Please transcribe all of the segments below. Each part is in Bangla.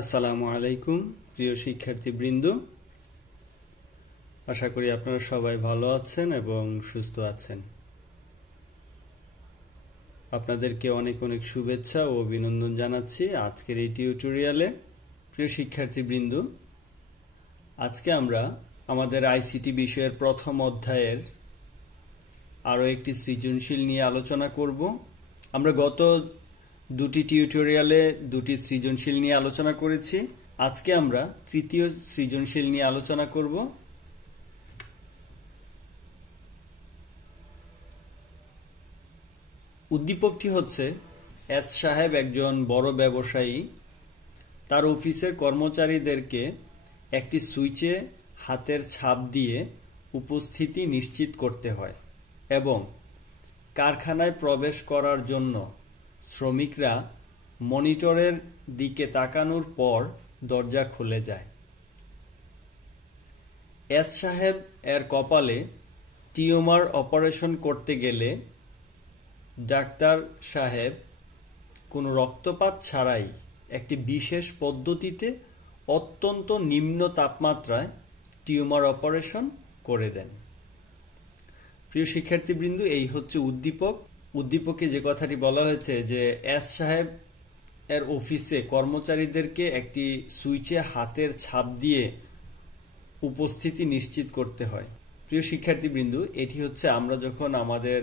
আসসালামু আলাইকুম প্রিয় শিক্ষার্থীবৃন্দ, আশা করি আপনারা সবাই ভালো আছেন এবং সুস্থ আছেন। আপনাদেরকে অনেক অনেক শুভেচ্ছা ও অভিনন্দন জানাচ্ছি আজকের এই টিউটোরিয়ালে। প্রিয় শিক্ষার্থীবৃন্দ, আজকে আমরা আমাদের আইসিটি বিষয়ের প্রথম অধ্যায়ের আরো একটি সৃজনশীল নিয়ে আলোচনা করব। আমরা গত দুটি টিউটোরিয়ালে দুটি সৃজনশীল নিয়ে আলোচনা করেছি। আজকে আমরা তৃতীয় সৃজনশীল নিয়ে আলোচনা করব। উদ্দীপকটি হচ্ছে, এস সাহেব একজন বড় ব্যবসায়ী। তার অফিসের কর্মচারীদেরকে একটি সুইচে হাতের ছাপ দিয়ে উপস্থিতি নিশ্চিত করতে হয় এবং কারখানায় প্রবেশ করার জন্য শ্রমিকরা মনিটরের দিকে তাকানোর পর দরজা খুলে যায়। এস সাহেব এর কপালে টিউমার অপারেশন করতে গেলে ডাক্তার সাহেব কোনো রক্তপাত ছাড়াই একটি বিশেষ পদ্ধতিতে অত্যন্ত নিম্ন তাপমাত্রায় টিউমার অপারেশন করে দেন। প্রিয় শিক্ষার্থীবৃন্দ, এই হচ্ছে উদ্দীপক। উদ্দীপকে যে কথাটি বলা হয়েছে যে এস সাহেব এর অফিসে কর্মচারীদেরকে একটি সুইচে হাতের ছাপ দিয়ে উপস্থিতি নিশ্চিত করতে হয়। প্রিয় শিক্ষার্থীবৃন্দ, এটি হচ্ছে আমরা যখন আমাদের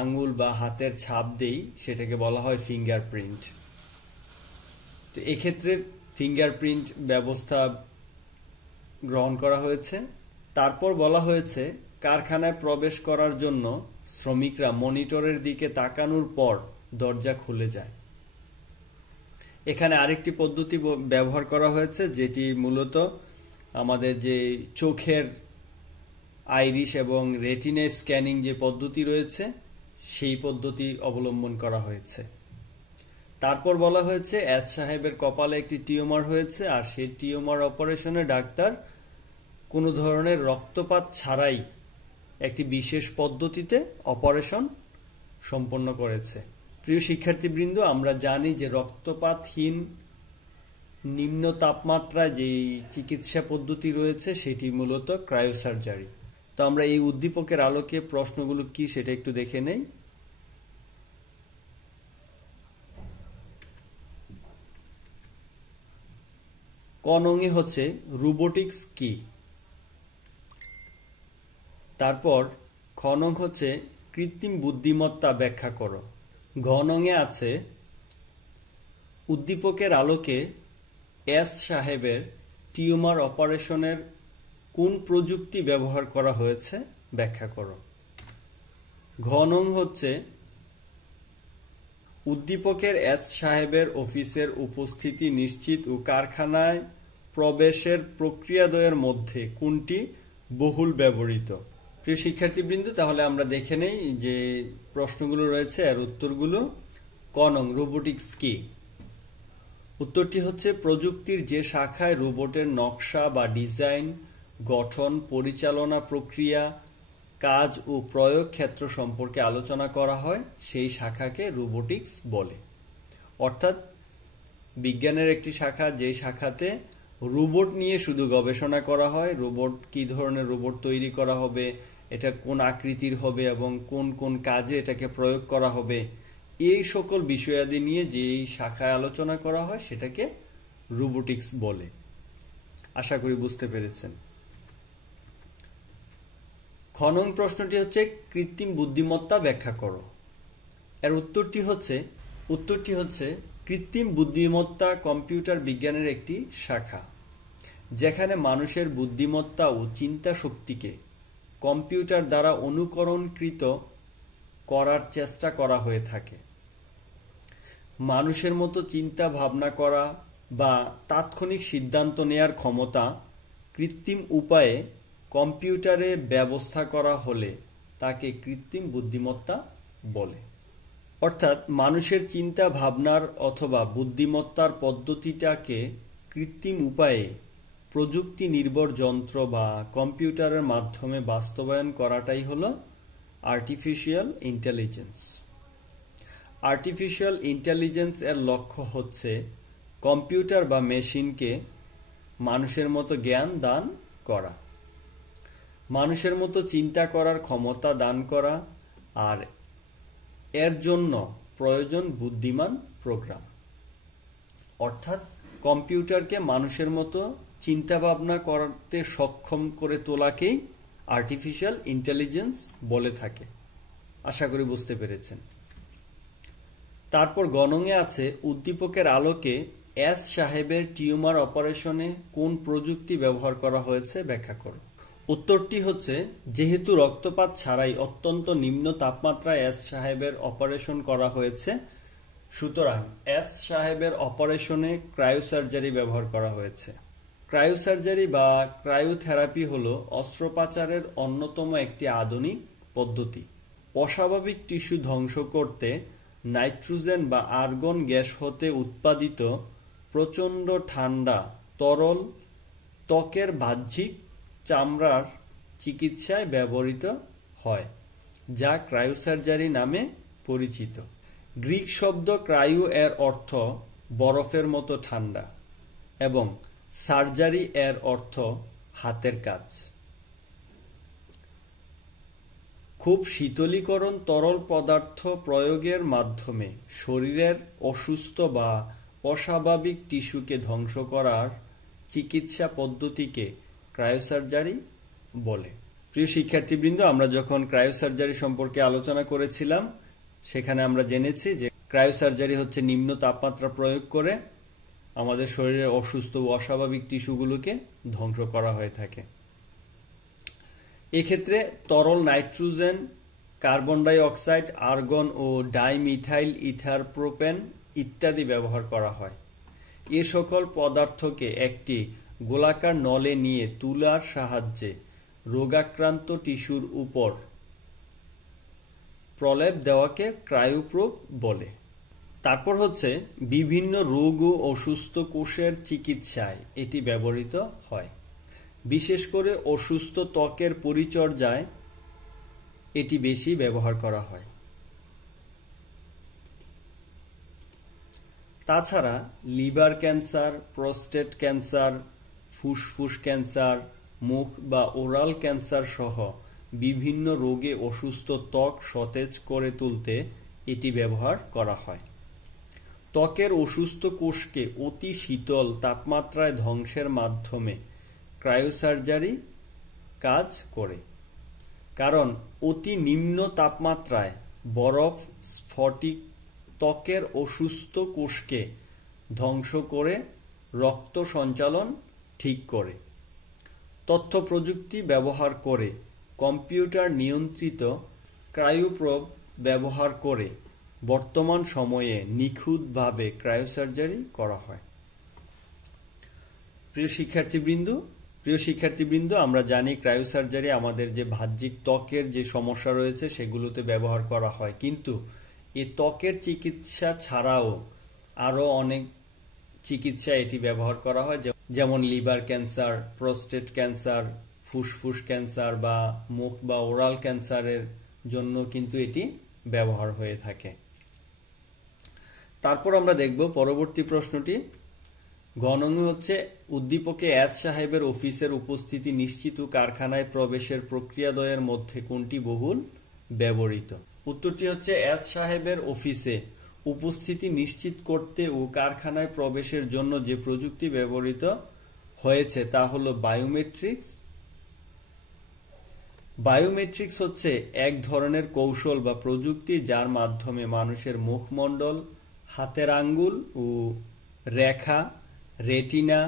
আঙ্গুল বা হাতের ছাপ দেই সেটাকে বলা হয় ফিঙ্গারপ্রিন্ট। তো এক্ষেত্রে ফিঙ্গারপ্রিন্ট ব্যবস্থা গ্রহণ করা হয়েছে। তারপর বলা হয়েছে কারখানায় প্রবেশ করার জন্য শ্রমিকরা মনিটরের দিকে তাকানোর পর দরজা খুলে যায়। এখানে আরেকটি পদ্ধতি ব্যবহার করা হয়েছে, যেটি মূলত আমাদের যে চোখের আইরিশ এবং রেটিনা স্ক্যানিং যে পদ্ধতি রয়েছে সেই পদ্ধতি অবলম্বন করা হয়েছে। তারপর বলা হয়েছে এস সাহেবের কপালে একটি টিউমার হয়েছে আর সেই টিউমার অপারেশনে ডাক্তার কোনো ধরনের রক্তপাত ছাড়াই একটি বিশেষ পদ্ধতিতে অপারেশন সম্পন্ন করেছে। প্রিয় শিক্ষার্থীবৃন্দ, আমরা জানি যে রক্তপাতহীন নিম্ন তাপমাত্রায় যে চিকিৎসা পদ্ধতি রয়েছে সেটি মূলত ক্রায়োসার্জারি। তো আমরা এই উদ্দীপকের আলোকে প্রশ্নগুলো কি সেটা একটু দেখে নেই। ক নং হচ্ছে রোবোটিক্স কি। তারপর খ নং হচ্ছে কৃত্রিম বুদ্ধিমত্তা ব্যাখ্যা করো। ঘ নং আছে উদ্দীপকের আলোকে এস সাহেবের টিউমার অপারেশনের কোন প্রযুক্তি ব্যবহার করা হয়েছে ব্যাখ্যা করো। ঘ নং হচ্ছে উদ্দীপকের এস সাহেবের অফিসের উপস্থিতি নিশ্চিত ও কারখানায় প্রবেশের প্রক্রিয়াদ্বয়ের মধ্যে কোনটি বহুল ব্যবহৃত। প্রিয় শিক্ষার্থীবৃন্দ, তাহলে আমরা দেখে নেই যে প্রশ্নগুলো রয়েছে এর উত্তরগুলো। ক নং রোবোটিক্স কি। উত্তরটি হচ্ছে প্রযুক্তির যে শাখায় রোবটের নকশা বা ডিজাইন, গঠন, পরিচালনা প্রক্রিয়া, কাজ ও প্রয়োগ ক্ষেত্র সম্পর্কে আলোচনা করা হয় সেই শাখাকে রোবোটিক্স বলে। অর্থাৎ বিজ্ঞানের একটি শাখা যে শাখাতে রোবট নিয়ে শুধু গবেষণা করা হয়, রোবট কি ধরনের রোবট তৈরি করা হবে, এটা কোন আকৃতির হবে এবং কোন কোন কাজে এটাকে প্রয়োগ করা হবে, এই সকল বিষয়াদি নিয়ে যে শাখায় আলোচনা করা হয় সেটাকে রোবোটিক্স বলে। আশা করি বুঝতে পেরেছেন। খ নং প্রশ্নটি হচ্ছে কৃত্রিম বুদ্ধিমত্তা ব্যাখ্যা করো। এর উত্তরটি হচ্ছে কৃত্রিম বুদ্ধিমত্তা কম্পিউটার বিজ্ঞানের একটি শাখা, যেখানে মানুষের বুদ্ধিমত্তা ও চিন্তা শক্তিকে কম্পিউটার দ্বারা অনুকরণকৃত করার চেষ্টা করা হয়ে থাকে। মানুষের মতো চিন্তা ভাবনা করা বা তাৎক্ষণিক সিদ্ধান্ত নেয়ার ক্ষমতা কৃত্রিম উপায়ে কম্পিউটারে ব্যবস্থা করা হলে তাকে কৃত্রিম বুদ্ধিমত্তা বলে। অর্থাৎ মানুষের চিন্তা ভাবনার অথবা বুদ্ধিমত্তার পদ্ধতিটাকে কৃত্রিম উপায়ে প্রযুক্তি নির্ভর যন্ত্র বা কম্পিউটারের মাধ্যমে বাস্তবায়ন করাটাই হলো আর্টিফিশিয়াল ইন্টেলিজেন্স। আর্টিফিশিয়াল ইন্টেলিজেন্স এর লক্ষ্য হচ্ছে কম্পিউটার বা মেশিনকে মানুষের মতো জ্ঞান দান করা, মানুষের মতো চিন্তা করার ক্ষমতা দান করা, আর এর জন্য প্রয়োজন বুদ্ধিমান প্রোগ্রাম। অর্থাৎ কম্পিউটারকে মানুষের মতো চিন্তা ভাবনা করতে সক্ষম করে তোলাকেই আর্টিফিশিয়াল ইন্টেলিজেন্স বলে থাকে। আশা করি বুঝতে পেরেছেন। তারপর গণঙে আছে উদ্দীপকের আলোকে এস সাহেবের টিউমার অপারেশনে কোন প্রযুক্তি ব্যবহার করা হয়েছে ব্যাখ্যা করো। উত্তরটি হচ্ছে, যেহেতু রক্তপাত ছাড়াই অত্যন্ত নিম্ন তাপমাত্রায় এস সাহেবের অপারেশন করা হয়েছে, সুতরাং এস সাহেবের অপারেশনে ক্রায়োসার্জারি ব্যবহার করা হয়েছে। ক্রায়োসার্জারি বা ক্রায়োথেরাপি হল অস্ত্রোপচারের অন্যতম একটি আধুনিক পদ্ধতি। অস্বাভাবিক টিস্যু ধ্বংস করতে নাইট্রোজেন বা আর্গন গ্যাস হতে উৎপাদিত প্রচণ্ড ঠান্ডা তরল ত্বকের বাহ্যিক চামড়ার চিকিৎসায় ব্যবহৃত হয়, যা ক্রায়োসার্জারি নামে পরিচিত। গ্রিক শব্দ ক্রায়ো এর অর্থ বরফের মতো ঠান্ডা এবং সার্জারি এর অর্থ হাতের কাজ। খুব শীতলীকরণ তরল পদার্থ প্রয়োগের মাধ্যমে শরীরের অসুস্থ বা অস্বাভাবিক টিস্যুকে ধ্বংস করার চিকিৎসা পদ্ধতিকে ক্রায়োসার্জারি বলে। প্রিয় শিক্ষার্থীবৃন্দ, আমরা যখন ক্রায়োসার্জারি সম্পর্কে আলোচনা করেছিলাম সেখানে আমরা জেনেছি যে ক্রায়োসার্জারি হচ্ছে নিম্ন তাপমাত্রা প্রয়োগ করে আমাদের শরীরের অসুস্থ ও অস্বাভাবিক টিস্যুগুলোকে ধ্বংস করা হয়ে থাকে। এক্ষেত্রে তরল nitrogen, carbon die oxide, argon ও ডাইমিথাইল ইথার প্রোপেন ইত্যাদি ব্যবহার করা হয়। এ সকল পদার্থকে একটি গোলাকার নলে নিয়ে তুলার সাহায্যে রোগাক্রান্ত টিস্যুর উপর প্রলেপ দেওয়াকে ক্রায়োপ্রোব বলে। তারপর হচ্ছে বিভিন্ন রোগ ও অসুস্থ কোষের চিকিৎসায় এটি ব্যবহৃত হয়। বিশেষ করে অসুস্থ ত্বকের পরিচর্যায় এটি বেশি ব্যবহার করা হয়। তাছাড়া লিভার ক্যান্সার, প্রোস্টেট ক্যান্সার, ফুসফুস ক্যান্সার, মুখ বা ওরাল ক্যান্সার সহ বিভিন্ন রোগে অসুস্থ ত্বক সতেজ করে তুলতে এটি ব্যবহার করা হয়। ত্বকের অসুস্থ কোষকে অতি শীতল তাপমাত্রায় ধ্বংসের মাধ্যমে ক্রায়োসার্জারি কাজ করে, কারণ অতি নিম্ন তাপমাত্রায় বরফ স্ফটিক ত্বকের অসুস্থ কোষকে ধ্বংস করে রক্ত সঞ্চালন ঠিক করে। তথ্য প্রযুক্তি ব্যবহার করে কম্পিউটার নিয়ন্ত্রিত ক্রায়োপ্রোব ব্যবহার করে বর্তমান সময়ে নিখুঁতভাবে ক্রায়োসার্জারি করা হয়। প্রিয় শিক্ষার্থীবৃন্দ, আমরা জানি ক্রায়োসার্জারি আমাদের যে বাহ্যিক ত্বকের যে সমস্যা রয়েছে সেগুলোতে ব্যবহার করা হয়, কিন্তু এই ত্বকের চিকিৎসা ছাড়াও আরো অনেক চিকিৎসা এটি ব্যবহার করা হয়, যেমন লিভার ক্যান্সার, প্রোস্টেট ক্যান্সার, ফুসফুস ক্যান্সার বা মুখ বা ওরাল ক্যান্সারের জন্য কিন্তু এটি ব্যবহার হয়ে থাকে। তারপর আমরা দেখব পরবর্তী প্রশ্নটি। গণং হচ্ছে উদ্দীপকে এস সাহেবের অফিসের উপস্থিতি নিশ্চিত ও কারখানায় প্রবেশের প্রক্রিয়াদ্বয়ের মধ্যে কোনটি বহুল ব্যবহৃত। উত্তরটি হচ্ছে এস সাহেবের অফিসে উপস্থিতি নিশ্চিত করতে ও কারখানায় প্রবেশের জন্য যে প্রযুক্তি ব্যবহৃত হয়েছে তা হল বায়োমেট্রিক্স। বায়োমেট্রিক্স হচ্ছে এক ধরনের কৌশল বা প্রযুক্তি যার মাধ্যমে মানুষের মুখমণ্ডল, হাতের আঙ্গুল ও রেখা, রেটিনা,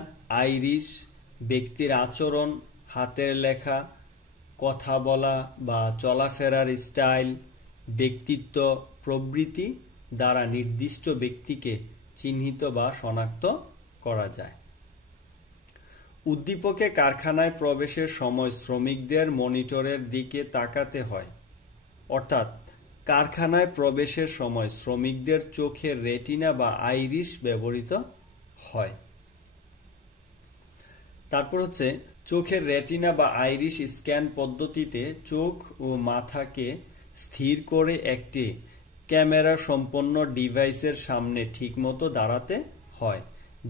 আইরিশ, ব্যক্তির আচরণ, হাতের লেখা, কথা বলা বা চলাফেরার স্টাইল, ব্যক্তিত্ব প্রভৃতি দ্বারা নির্দিষ্ট ব্যক্তিকে চিহ্নিত বা শনাক্ত করা যায়। উদ্দীপকে কারখানায় প্রবেশের সময় শ্রমিকদের মনিটরের দিকে তাকাতে হয়, অর্থাৎ কারখানায় প্রবেশের সময় শ্রমিকদের চোখের রেটিনা বা আইরিশ ব্যবহৃত হয়। তারপর হচ্ছে চোখের রেটিনা বা আইরিশ স্ক্যান পদ্ধতিতে চোখ ও মাথাকে স্থির করে একটি ক্যামেরা সম্পন্ন ডিভাইসের সামনে ঠিকমতো দাঁড়াতে হয়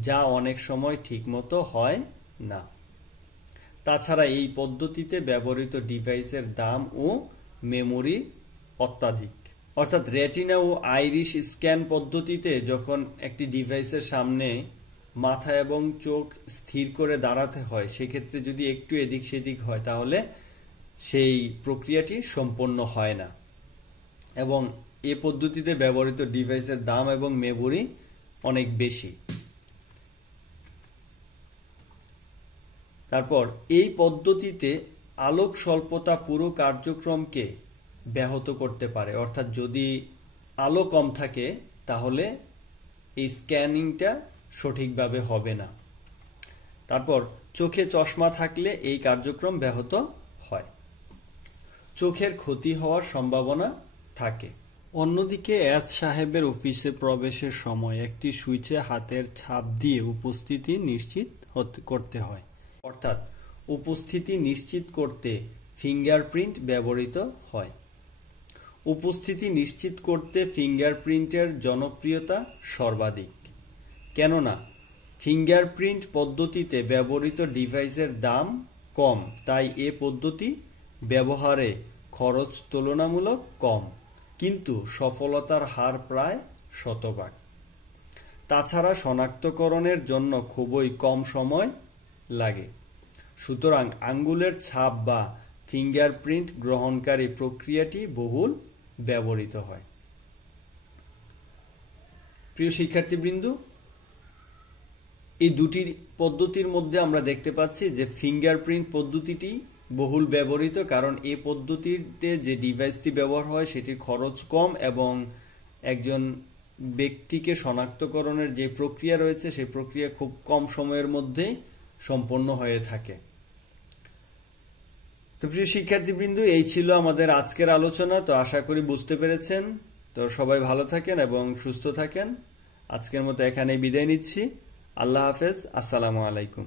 যা অনেক সময় ঠিকমতো হয় না। তাছাড়া এই পদ্ধতিতে ব্যবহৃত ডিভাইসের দাম ও মেমোরি অত্যাধিক। অর্থাৎ রেটিনা ও আইরিশ স্ক্যান পদ্ধতিতে যখন একটি ডিভাইসের সামনে মাথা এবং চোখ স্থির করে দাঁড়াতে হয়, সেক্ষেত্রে যদি একটু এদিক সেদিক হয় তাহলে সেই প্রক্রিয়াটি সম্পন্ন হয় না, এবং এ পদ্ধতিতে ব্যবহৃত ডিভাইসের দাম এবং মেমোরি অনেক বেশি। তারপর এই পদ্ধতিতে আলোক স্বল্পতা পুরো কার্যক্রমকে ব্যাহত করতে পারে। অর্থাৎ যদি আলো কম থাকে তাহলে এই স্ক্যানিংটা সঠিকভাবে হবে না। তারপর চোখে চশমা থাকলে এই কার্যক্রম ব্যাহত হয়, চোখের ক্ষতি হওয়ার সম্ভাবনা থাকে। অন্যদিকে এস সাহেবের অফিসে প্রবেশের সময় একটি সুইচে হাতের ছাপ দিয়ে উপস্থিতি নিশ্চিত করতে হয়। অর্থাৎ উপস্থিতি নিশ্চিত করতে ফিঙ্গারপ্রিন্ট ব্যবহৃত হয়। উপস্থিতি নিশ্চিত করতে ফিঙ্গারপ্রিন্টের জনপ্রিয়তা সর্বাধিক, কেননা ফিঙ্গারপ্রিন্ট পদ্ধতিতে ব্যবহৃত ডিভাইসের দাম কম, তাই এ পদ্ধতি ব্যবহারে খরচ তুলনামূলক কম, কিন্তু সফলতার হার প্রায় শতভাগ। তাছাড়া শনাক্তকরণের জন্য খুবই কম সময় লাগে। সুতরাং আঙ্গুলের ছাপ বা ফিঙ্গারপ্রিন্ট গ্রহণকারী প্রক্রিয়াটি বহুল ব্যবহৃত হয়। প্রিয় শিক্ষার্থীবৃন্দ, এই দুটি পদ্ধতির মধ্যে আমরা দেখতে পাচ্ছি যে ফিঙ্গারপ্রিন্ট পদ্ধতিটি বহুল ব্যবহৃত, কারণ এই পদ্ধতিতে যে ডিভাইসটি ব্যবহার হয় সেটির খরচ কম এবং একজন ব্যক্তিকে শনাক্তকরণের যে প্রক্রিয়া রয়েছে সেই প্রক্রিয়া খুব কম সময়ের মধ্যে সম্পন্ন হয়ে থাকে। তো প্রিয় শিক্ষার্থীবৃন্দ, এই ছিল আমাদের আজকের আলোচনা। তো আশা করি বুঝতে পেরেছেন। তো সবাই ভালো থাকেন এবং সুস্থ থাকেন। আজকের মতো এখানেই বিদায় নিচ্ছি। আল্লাহ হাফেজ। আসসালামু আলাইকুম।